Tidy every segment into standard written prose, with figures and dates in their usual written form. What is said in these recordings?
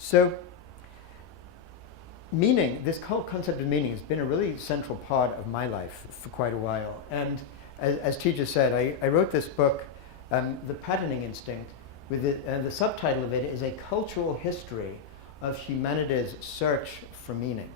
So meaning, this whole concept of meaning has been a really central part of my life for quite a while. And as Teja said, I wrote this book, The Patterning Instinct, with the subtitle of it is A Cultural History of Humanity's Search for Meaning.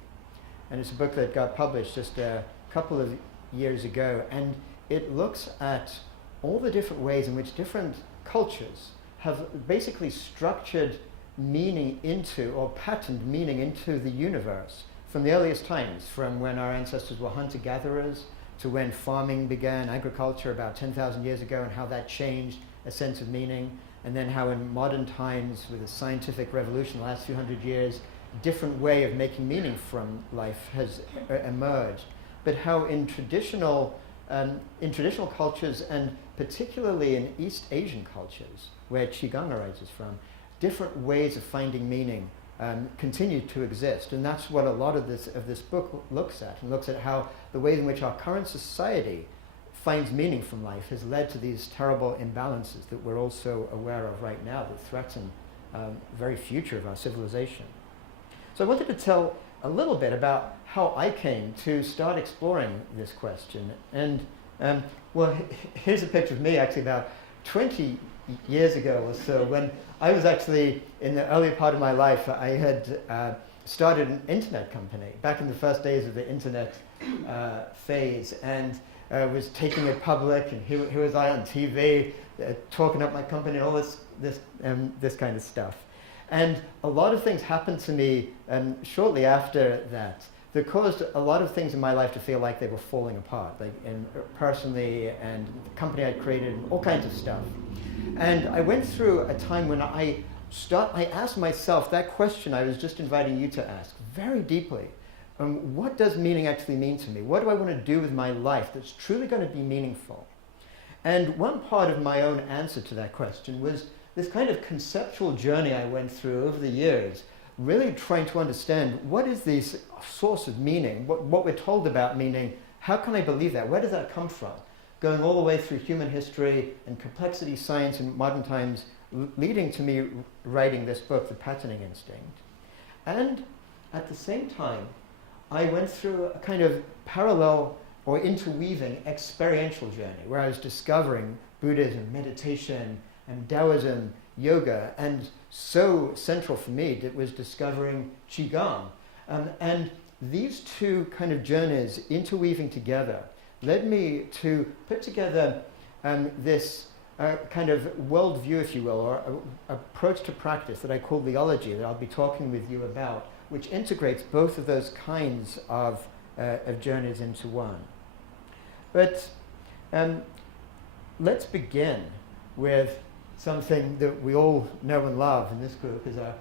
And it's a book that got published just a couple of years ago, and it looks at all the different ways in which different cultures have basically structured meaning into, or patterned meaning into the universe from the earliest times, from when our ancestors were hunter-gatherers to when farming began, agriculture about 10,000 years ago, and how that changed a sense of meaning, and then how in modern times, with the scientific revolution the last few hundred years, a different way of making meaning from life has emerged. But how in traditional cultures, and particularly in East Asian cultures, where Qigong arises from, different ways of finding meaning continue to exist. And that's what a lot of this book looks at, and looks at how the way in which our current society finds meaning from life has led to these terrible imbalances that we're also aware of right now that threaten the very future of our civilization. So I wanted to tell a little bit about how I came to start exploring this question. And well, here's a picture of me actually about 20 years ago or so, when I was actually in the earlier part of my life. I had started an internet company back in the first days of the internet phase, and was taking it public, and here was I on TV talking up my company, all this kind of stuff. And a lot of things happened to me shortly after that caused a lot of things in my life to feel like they were falling apart, like personally, and the company I'd created, and all kinds of stuff. And I went through a time when I asked myself that question I was just inviting you to ask very deeply. What does meaning actually mean to me? What do I want to do with my life that's truly going to be meaningful? And one part of my own answer to that question was this kind of conceptual journey I went through over the years, really trying to understand what is this source of meaning, what we're told about meaning, how can I believe that? Where does that come from? Going all the way through human history and complexity science in modern times, leading to me writing this book, The Patterning Instinct. And at the same time, I went through a kind of parallel or interweaving experiential journey where I was discovering Buddhism, meditation, and Taoism, yoga, and so central for me it was discovering Qigong. And these two kind of journeys interweaving together led me to put together this kind of worldview, if you will, or approach to practice that I call Liology, that I'll be talking with you about, which integrates both of those kinds of journeys into one. But let's begin with something that we all know and love in this group, is our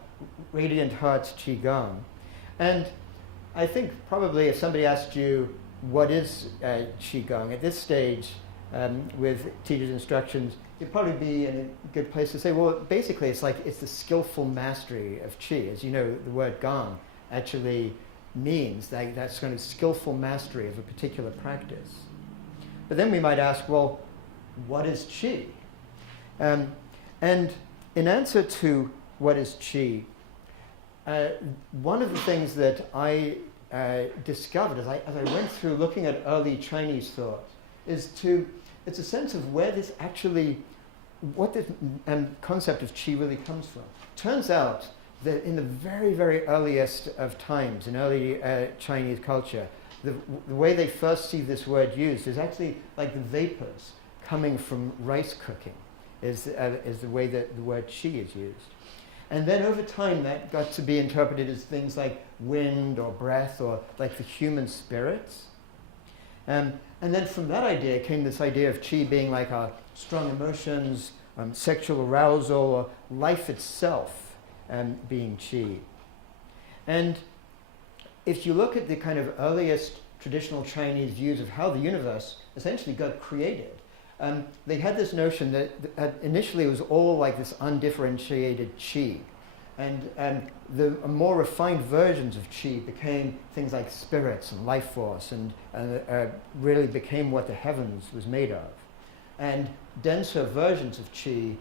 Radiant Heart Qigong. And I think probably if somebody asked you what is Qigong at this stage with Teja's instructions, you'd probably be in a good place to say, well, basically it's the skillful mastery of Qi. As you know, the word Gong actually means that's kind of skillful mastery of a particular practice. But then we might ask, well, what is Qi? And in answer to what is Qi, one of the things that I discovered as I went through looking at early Chinese thought it's a sense of where this actually, what this concept of Qi really comes from. Turns out that in the very, very earliest of times, in early Chinese culture, the way they first see this word used is actually like the vapors coming from rice cooking, is the way that the word Qi is used. And then over time that got to be interpreted as things like wind or breath or like the human spirits. And then from that idea came this idea of Qi being like our strong emotions, sexual arousal, or life itself being Qi. And if you look at the kind of earliest traditional Chinese views of how the universe essentially got created, they had this notion that initially it was all like this undifferentiated Qi. And the more refined versions of Qi became things like spirits and life force, and really became what the heavens was made of. And denser versions of Qi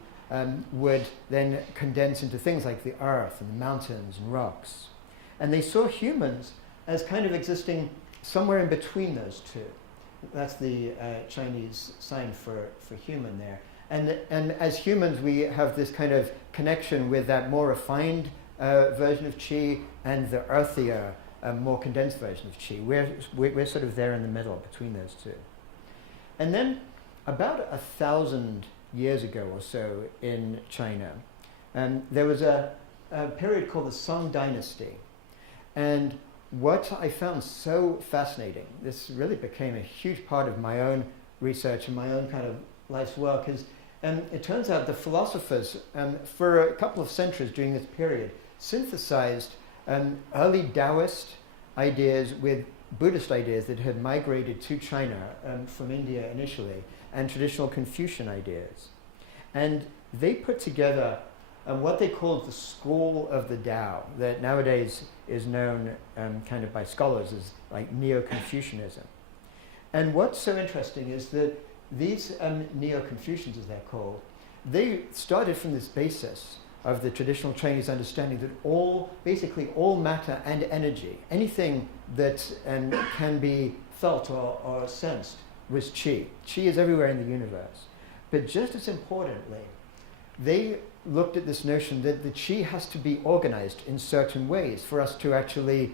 would then condense into things like the earth and the mountains and rocks. And they saw humans as kind of existing somewhere in between those two. That's the Chinese sign for human there. And as humans, we have this kind of connection with that more refined version of qi and the earthier, more condensed version of qi. We're sort of there in the middle between those two. And then about 1,000 years ago or so in China, there was a period called the Song Dynasty. And what I found so fascinating, this really became a huge part of my own research and my own kind of life's work, is it turns out the philosophers for a couple of centuries during this period synthesized early Taoist ideas with Buddhist ideas that had migrated to China from India initially, and traditional Confucian ideas. And they put together what they called the school of the Tao, that nowadays is known kind of by scholars as like Neo-Confucianism. And what's so interesting is that these Neo-Confucians, as they're called, they started from this basis of the traditional Chinese understanding that basically all matter and energy, anything that can be felt or sensed, was qi. Qi is everywhere in the universe. But just as importantly, they looked at this notion that the qi has to be organized in certain ways for us to actually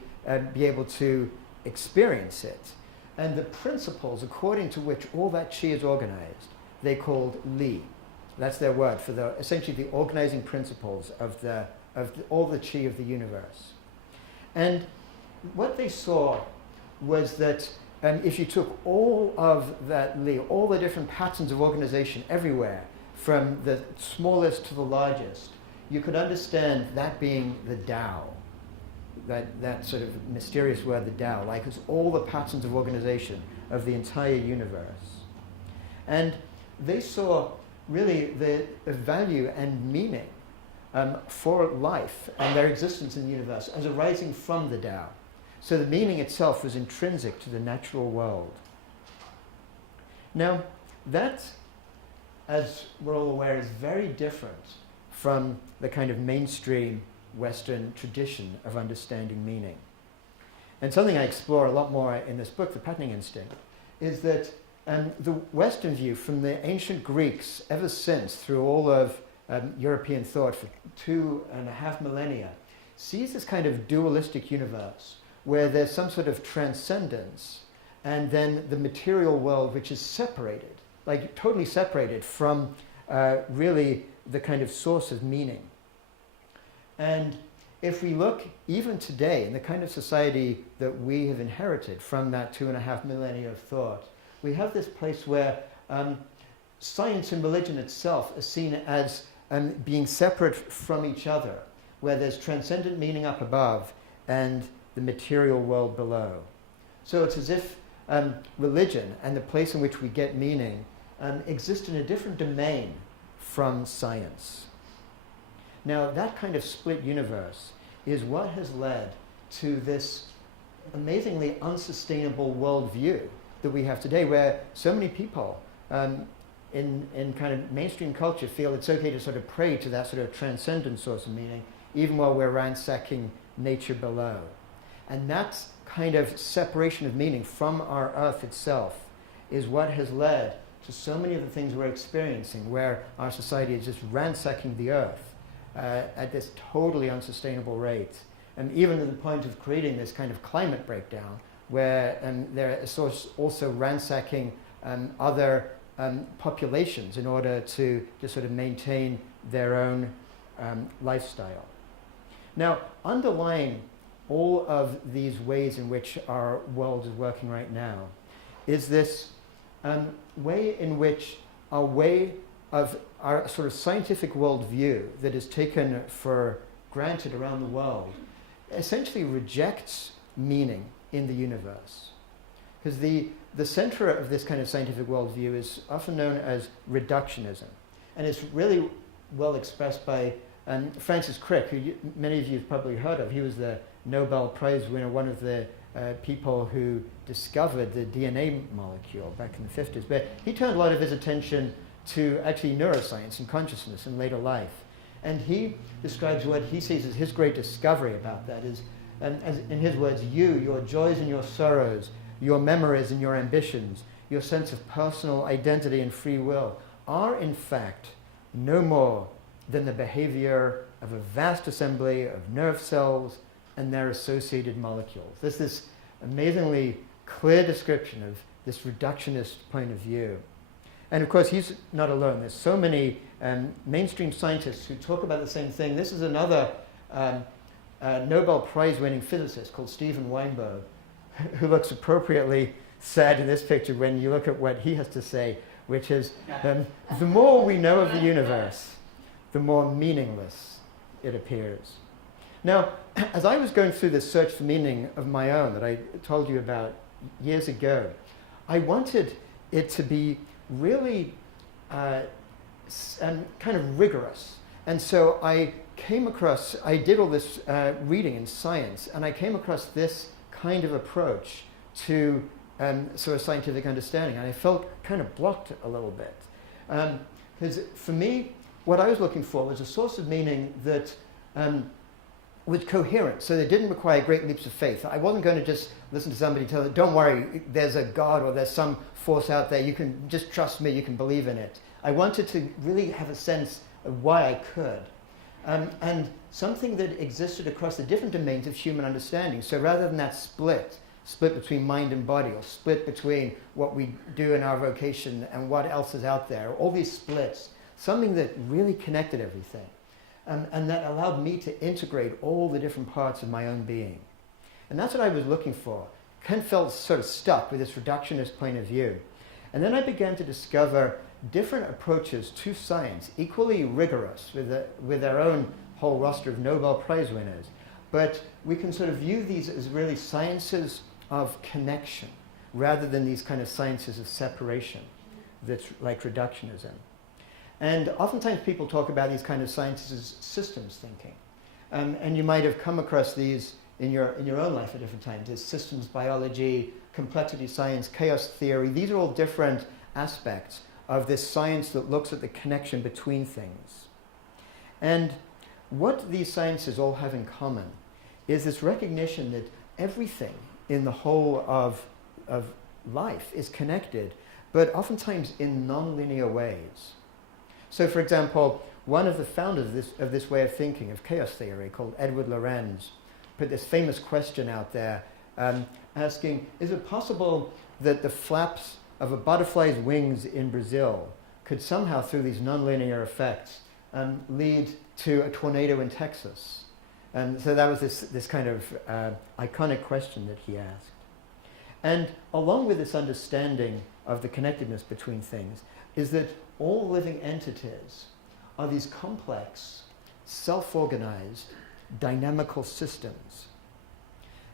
be able to experience it. And the principles according to which all that qi is organized, they called li. That's their word for essentially the organizing principles of all the qi of the universe. And what they saw was that if you took all of that li, all the different patterns of organization everywhere, from the smallest to the largest, you could understand that being the Tao, that sort of mysterious word, the Tao, like it's all the patterns of organization of the entire universe. And they saw really the value and meaning for life and their existence in the universe as arising from the Tao. So the meaning itself was intrinsic to the natural world. Now, that, as we're all aware, is very different from the kind of mainstream Western tradition of understanding meaning. And something I explore a lot more in this book, The Patterning Instinct, is that the Western view from the ancient Greeks ever since, through all of European thought for 2.5 millennia, sees this kind of dualistic universe where there's some sort of transcendence and then the material world which is separated, like totally separated from really the kind of source of meaning. And if we look even today in the kind of society that we have inherited from that 2.5 millennia of thought, we have this place where science and religion itself is seen as being separate from each other, where there's transcendent meaning up above and the material world below. So it's as if religion and the place in which we get meaning exist in a different domain from science. Now, that kind of split universe is what has led to this amazingly unsustainable worldview that we have today, where so many people in kind of mainstream culture feel it's okay to sort of pray to that sort of transcendent source of meaning, even while we're ransacking nature below. And that kind of separation of meaning from our earth itself is what has led to so many of the things we're experiencing, where our society is just ransacking the earth at this totally unsustainable rate, and even to the point of creating this kind of climate breakdown, where they're also ransacking other populations in order to just sort of maintain their own lifestyle. Now, underlying all of these ways in which our world is working right now is this way in which our way of our sort of scientific worldview that is taken for granted around the world essentially rejects meaning in the universe. Because the center of this kind of scientific worldview is often known as reductionism. And it's really well expressed by Francis Crick, who many of you have probably heard of. He was the Nobel Prize winner, one of the people who discovered the DNA molecule back in the 50s. But he turned a lot of his attention to actually neuroscience and consciousness in later life. And he describes what he sees as his great discovery about that is, as in his words, you, your joys and your sorrows, your memories and your ambitions, your sense of personal identity and free will are in fact no more than the behavior of a vast assembly of nerve cells and their associated molecules. There's this amazingly clear description of this reductionist point of view. And of course, he's not alone. There's so many mainstream scientists who talk about the same thing. This is another Nobel Prize-winning physicist called Steven Weinberg, who looks appropriately sad in this picture when you look at what he has to say, which is, the more we know of the universe, the more meaningless it appears. Now, as I was going through this search for meaning of my own that I told you about years ago, I wanted it to be really kind of rigorous. And so I did all this reading in science, and I came across this kind of approach to sort of scientific understanding. And I felt kind of blocked a little bit. Because for me, what I was looking for was a source of meaning that was coherent, so that didn't require great leaps of faith. I wasn't going to just listen to somebody tell me, don't worry, there's a God or there's some force out there, you can just trust me, you can believe in it. I wanted to really have a sense of why I could. And something that existed across the different domains of human understanding. So rather than that split between mind and body, or split between what we do in our vocation and what else is out there, all these splits, something that really connected everything. And that allowed me to integrate all the different parts of my own being. And that's what I was looking for. Ken felt sort of stuck with this reductionist point of view. And then I began to discover different approaches to science, equally rigorous with their own whole roster of Nobel Prize winners. But we can sort of view these as really sciences of connection, rather than these kind of sciences of separation that's like reductionism. And oftentimes people talk about these kind of sciences as systems thinking. And you might have come across these in your own life at different times. There's systems biology, complexity science, chaos theory. These are all different aspects of this science that looks at the connection between things. And what these sciences all have in common is this recognition that everything in the whole of life is connected, but oftentimes in non-linear ways. So, for example, one of the founders of this way of thinking, of chaos theory, called Edward Lorenz, put this famous question out there, asking, is it possible that the flaps of a butterfly's wings in Brazil could somehow, through these nonlinear effects, lead to a tornado in Texas? And so that was this kind of iconic question that he asked. And along with this understanding of the connectedness between things is that all living entities are these complex, self-organized, dynamical systems.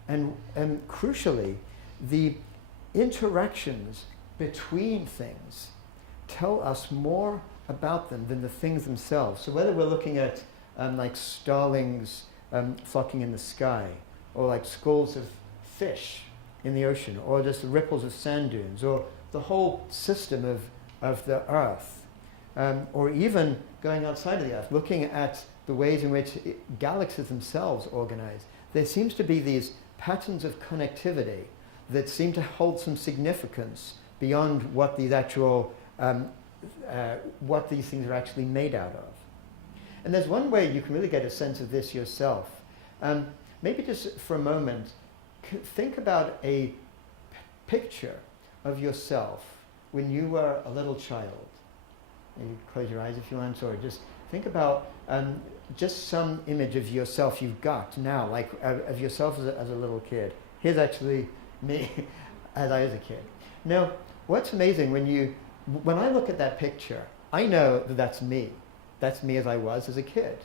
And crucially, the interactions between things tell us more about them than the things themselves. So whether we're looking at like starlings flocking in the sky, or like schools of fish in the ocean, or just the ripples of sand dunes, or the whole system of the Earth, or even going outside of the Earth, looking at the ways in which galaxies themselves organize, there seems to be these patterns of connectivity that seem to hold some significance beyond what these actual, what these things are actually made out of. And there's one way you can really get a sense of this yourself. Maybe just for a moment, think about a picture of yourself when you were a little child. You close your eyes if you want, or just think about just some image of yourself you've got now, like of yourself as a little kid. Here's actually me as I was a kid. Now, what's amazing when I look at that picture, I know that that's me. That's me as I was as a kid.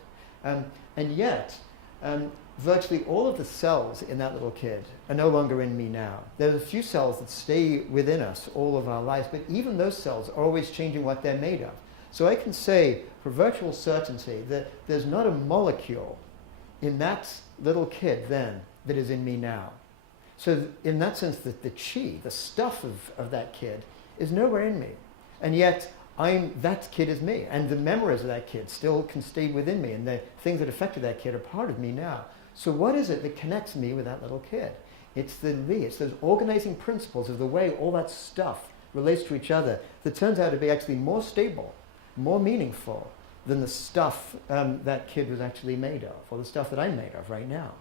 And yet, virtually all of the cells in that little kid are no longer in me now. There's a few cells that stay within us all of our lives, but even those cells are always changing what they're made of. So I can say for virtual certainty that there's not a molecule in that little kid then that is in me now. So in that sense, the chi, the stuff of that kid, is nowhere in me. And yet that kid is me, and the memories of that kid still can stay within me, and the things that affected that kid are part of me now. So what is it that connects me with that little kid? It's the Li. It's those organizing principles of the way all that stuff relates to each other that turns out to be actually more stable, more meaningful than the stuff that kid was actually made of, or the stuff that I'm made of right now.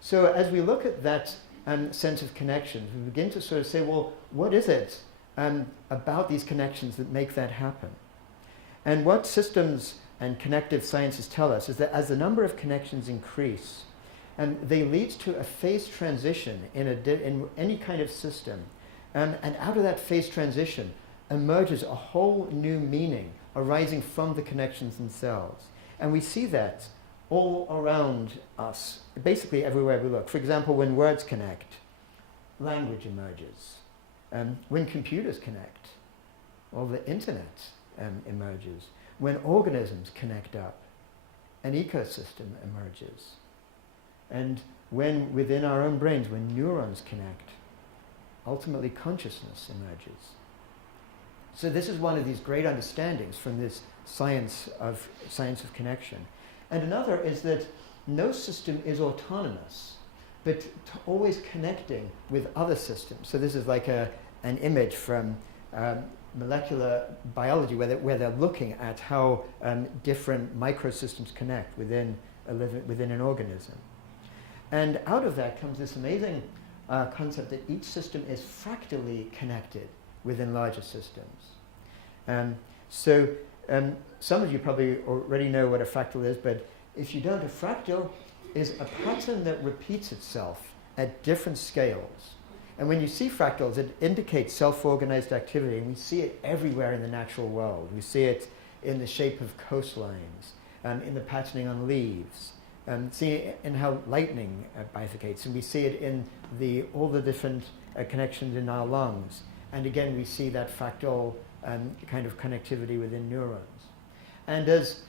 So as we look at that sense of connections, we begin to sort of say, well, what is it about these connections that make that happen? And what systems and connective sciences tell us is that as the number of connections increase, they lead to a phase transition in any kind of system. And out of that phase transition emerges a whole new meaning arising from the connections themselves. And we see that all around us, basically everywhere we look. For example, when words connect, language emerges. When computers connect, well, the internet emerges. When organisms connect up, an ecosystem emerges. And when within our own brains, when neurons connect, ultimately consciousness emerges. So this is one of these great understandings from this science of connection. And another is that no system is autonomous, but always connecting with other systems. So this is like an image from molecular biology where they're looking at how different microsystems connect within an organism. And out of that comes this amazing concept that each system is fractally connected within larger systems. So some of you probably already know what a fractal is, but if you don't, a fractal is a pattern that repeats itself at different scales. And when you see fractals, it indicates self-organized activity, and we see it everywhere in the natural world. We see it in the shape of coastlines, in the patterning on leaves, see it in how lightning bifurcates, and we see it in all the different connections in our lungs. And again, we see that fractal kind of connectivity within neurons. And as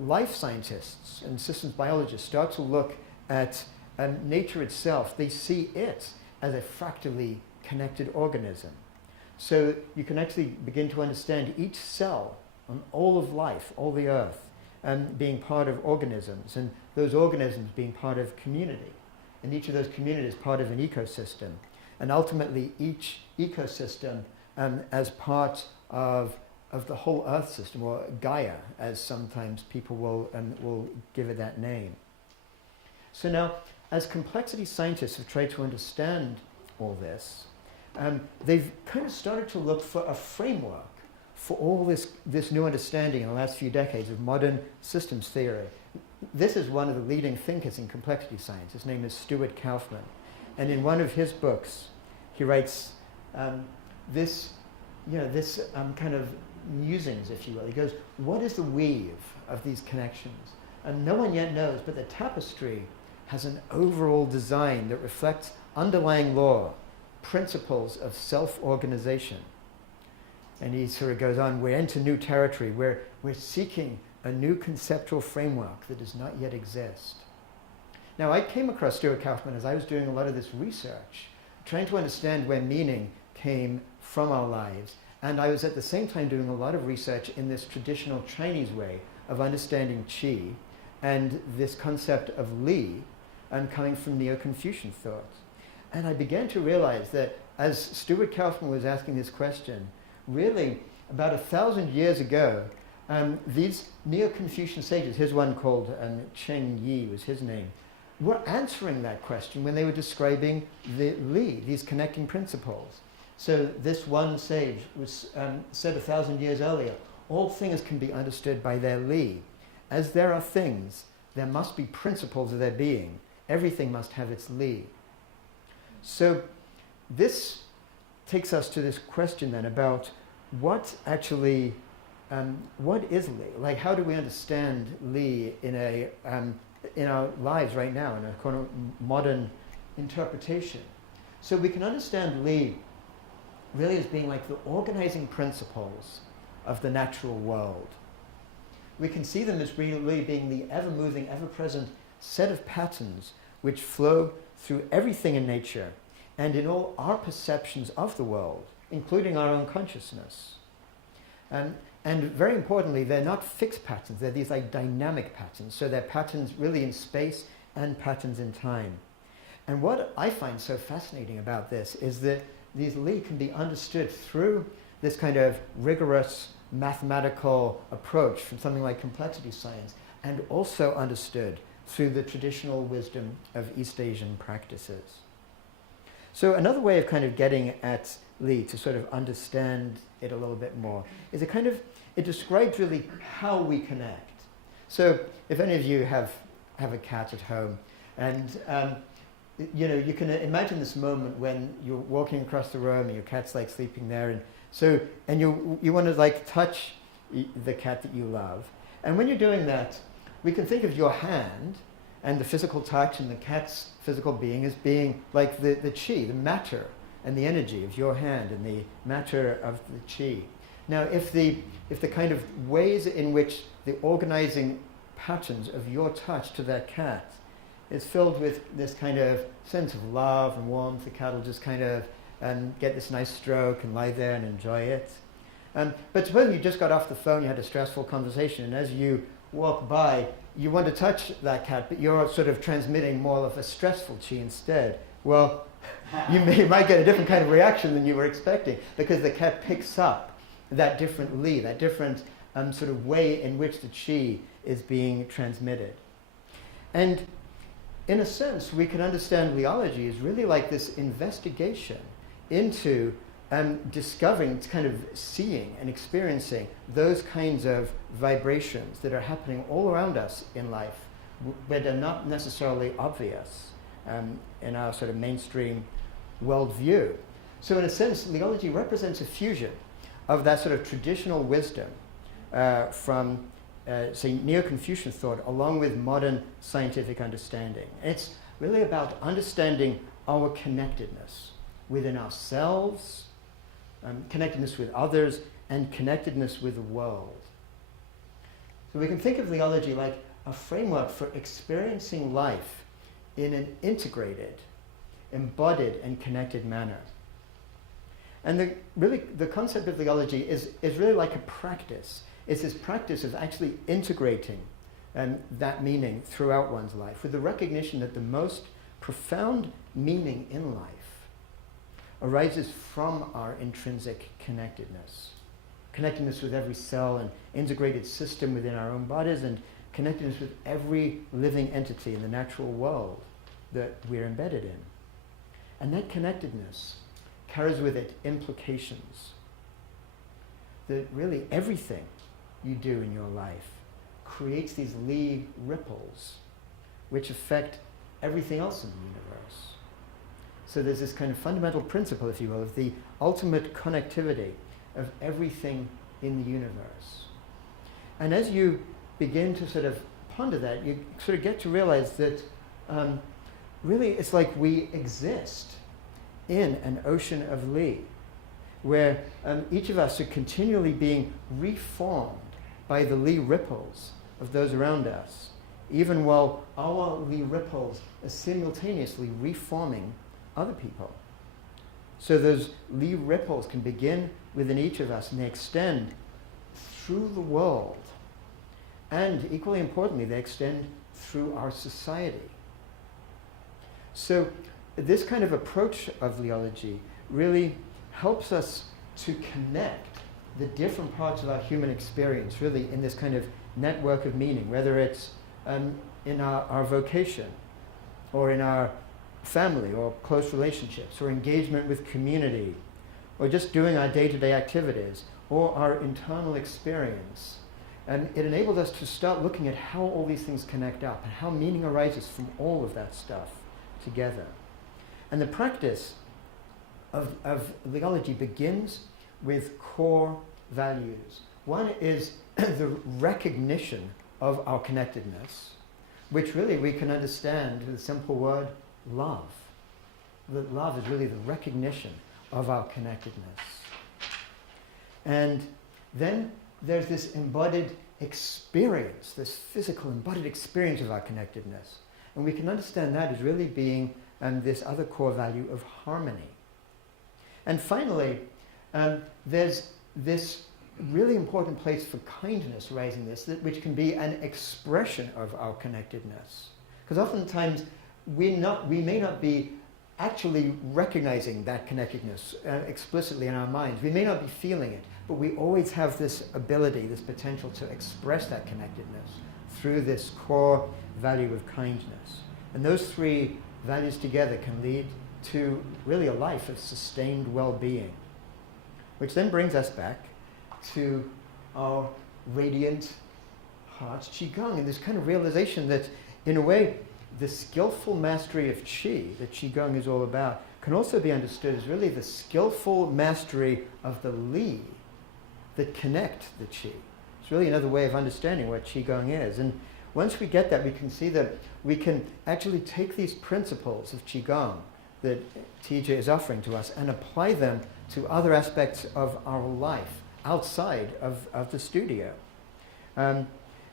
life scientists and systems biologists start to look at nature itself, they see it as a fractally connected organism. So you can actually begin to understand each cell on all of life, all the earth, being part of organisms, and those organisms being part of community, and each of those communities part of an ecosystem, and ultimately each ecosystem as part of the whole Earth system, or Gaia, as sometimes people will give it that name. So now, as complexity scientists have tried to understand all this, they've kind of started to look for a framework for all this new understanding in the last few decades of modern systems theory. This is one of the leading thinkers in complexity science. His name is Stuart Kauffman. And in one of his books, he writes this kind of musings, if you will. He goes, what is the weave of these connections? And no one yet knows, but the tapestry has an overall design that reflects underlying law, principles of self-organization. And he sort of goes on, we're into new territory, where we're seeking a new conceptual framework that does not yet exist. Now, I came across Stuart Kauffman as I was doing a lot of this research, trying to understand where meaning came from our lives. And I was at the same time doing a lot of research in this traditional Chinese way of understanding Qi and this concept of Li, coming from Neo-Confucian thought. And I began to realize that as Stuart Kauffman was asking this question, really about 1,000 years ago, these Neo-Confucian sages, here's one called Cheng Yi was his name, were answering that question when they were describing the Li, these connecting principles. So this one sage was said 1,000 years earlier, all things can be understood by their Li. As there are things, there must be principles of their being. Everything must have its Li. So this takes us to this question then about what actually, what is Li? Like, how do we understand Li in our lives right now, in a kind of modern interpretation? So we can understand Li really as being like the organizing principles of the natural world. We can see them as really being the ever-moving, ever-present set of patterns which flow through everything in nature and in all our perceptions of the world, including our own consciousness. And very importantly, they're not fixed patterns. They're these like dynamic patterns. So they're patterns really in space and patterns in time. And what I find so fascinating about this is that these Li can be understood through this kind of rigorous mathematical approach from something like complexity science, and also understood through the traditional wisdom of East Asian practices. So another way of kind of getting at Li to sort of understand it a little bit more is it describes really how we connect. So if any of you have a cat at home, and you can imagine this moment when you're walking across the room and your cat's like sleeping there, and you want to like touch the cat that you love. And when you're doing that, we can think of your hand and the physical touch and the cat's physical being as being like the qi, the matter and the energy of your hand and the matter of the qi. Now, if the kind of ways in which the organizing patterns of your touch to that cat is filled with this kind of sense of love and warmth, the cat will just kind of get this nice stroke and lie there and enjoy it. But suppose you just got off the phone, you had a stressful conversation, and as you walk by, you want to touch that cat, but you're sort of transmitting more of a stressful qi instead. Well, you might get a different kind of reaction than you were expecting, because the cat picks up that different Li, that different sort of way in which the qi is being transmitted. And in a sense, we can understand Liology as really like this investigation into discovering, kind of seeing and experiencing those kinds of vibrations that are happening all around us in life, but are not necessarily obvious in our sort of mainstream worldview. So in a sense, Liology represents a fusion of that sort of traditional wisdom from, say, Neo-Confucian thought, along with modern scientific understanding. It's really about understanding our connectedness within ourselves, connectedness with others, and connectedness with the world. So we can think of Liology like a framework for experiencing life in an integrated, embodied, and connected manner. And the concept of Liology is really like a practice. It's this practice of actually integrating that meaning throughout one's life, with the recognition that the most profound meaning in life arises from our intrinsic connectedness. Connectedness with every cell and integrated system within our own bodies, and connectedness with every living entity in the natural world that we're embedded in. And that connectedness carries with it implications. That really everything you do in your life creates these Li ripples which affect everything else in the universe. So there's this kind of fundamental principle, if you will, of the ultimate connectivity of everything in the universe. And as you begin to sort of ponder that, you sort of get to realize that really it's like we exist in an ocean of Li, where each of us are continually being reformed by the Li ripples of those around us, even while our Li ripples are simultaneously reforming other people. So those Li ripples can begin within each of us, and they extend through the world. And equally importantly, they extend through our society. So this kind of approach of Liology really helps us to connect the different parts of our human experience, really in this kind of network of meaning, whether it's in our vocation, or in our family, or close relationships, or engagement with community, or just doing our day-to-day activities, or our internal experience. And it enables us to start looking at how all these things connect up, and how meaning arises from all of that stuff together. And the practice of Liology begins with core values. One is the recognition of our connectedness, which really we can understand with the simple word love. That love is really the recognition of our connectedness. And then there's this embodied experience, this physical embodied experience of our connectedness. And we can understand that as really being this other core value of harmony. And finally, there's this really important place for kindness rising this, which can be an expression of our connectedness. Because oftentimes we may not be actually recognizing that connectedness explicitly in our minds. We may not be feeling it, but we always have this ability, this potential to express that connectedness through this core value of kindness. And those three values together can lead to really a life of sustained well-being, which then brings us back to our Radiant Heart Qigong and this kind of realization that, in a way, the skillful mastery of Qi that Qigong is all about can also be understood as really the skillful mastery of the Li that connect the Qi. It's really another way of understanding what Qigong is. And once we get that, we can see that we can actually take these principles of Qigong that Teja is offering to us and apply them to other aspects of our life outside of the studio.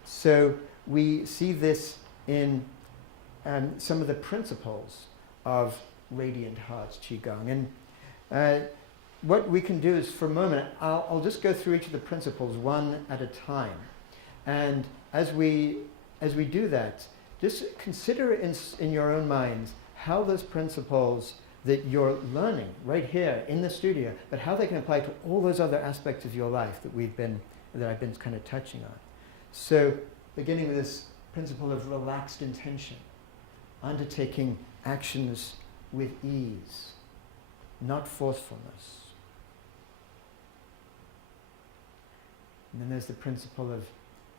So we see this in some of the principles of Radiant Heart Qigong. And what we can do is, for a moment, I'll just go through each of the principles one at a time. And as we do that, just consider in your own minds how those principles that you're learning right here in the studio, but how they can apply to all those other aspects of your life that I've been kind of touching on. So, beginning with this principle of relaxed intention, undertaking actions with ease, not forcefulness. And then there's the principle of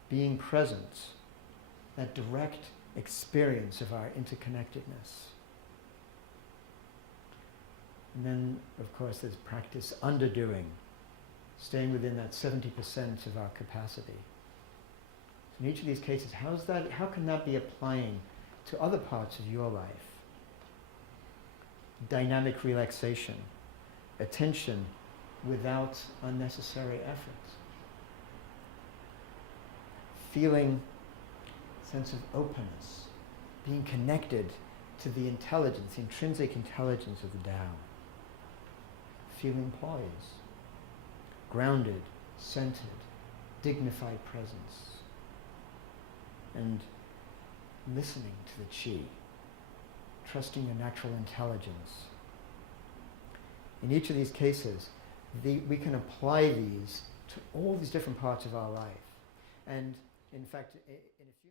being present, that direct experience of our interconnectedness. And then, of course, there's practice underdoing, staying within that 70% of our capacity. So in each of these cases, how can that be applying to other parts of your life? Dynamic relaxation, attention without unnecessary effort. Feeling a sense of openness, being connected to the intelligence, the intrinsic intelligence of the Tao. Feeling poise, grounded, centered, dignified presence, and listening to the Qi, trusting your natural intelligence. In each of these cases, we can apply these to all these different parts of our life. And in fact, in a